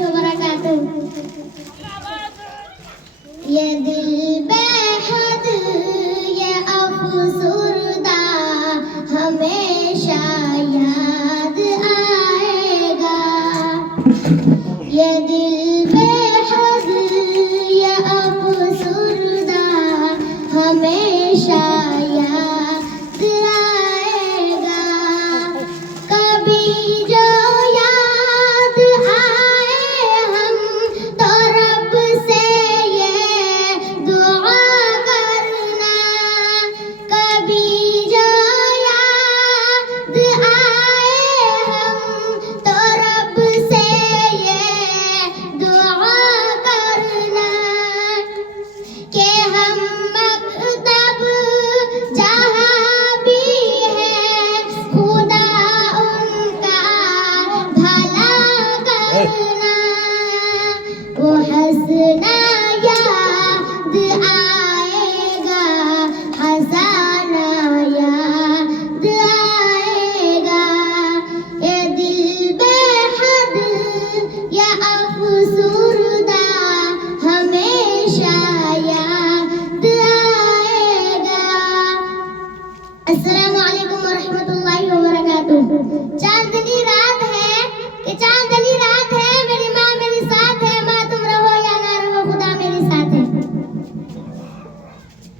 वबरकातुहू। ये दिल बेहद ये अफसुर्दा हमेशा याद आएगा। ये दिल बेहद ये अफसुर्दा हमेशा याद आएगा। कभी जो याद आए हम तो रब से ये दुआ करना। कभी जो याद आए हम तो रब से ये दुआ करना कि हम मकतब जहाँ भी है खुदा उनका भला करना। वो हंस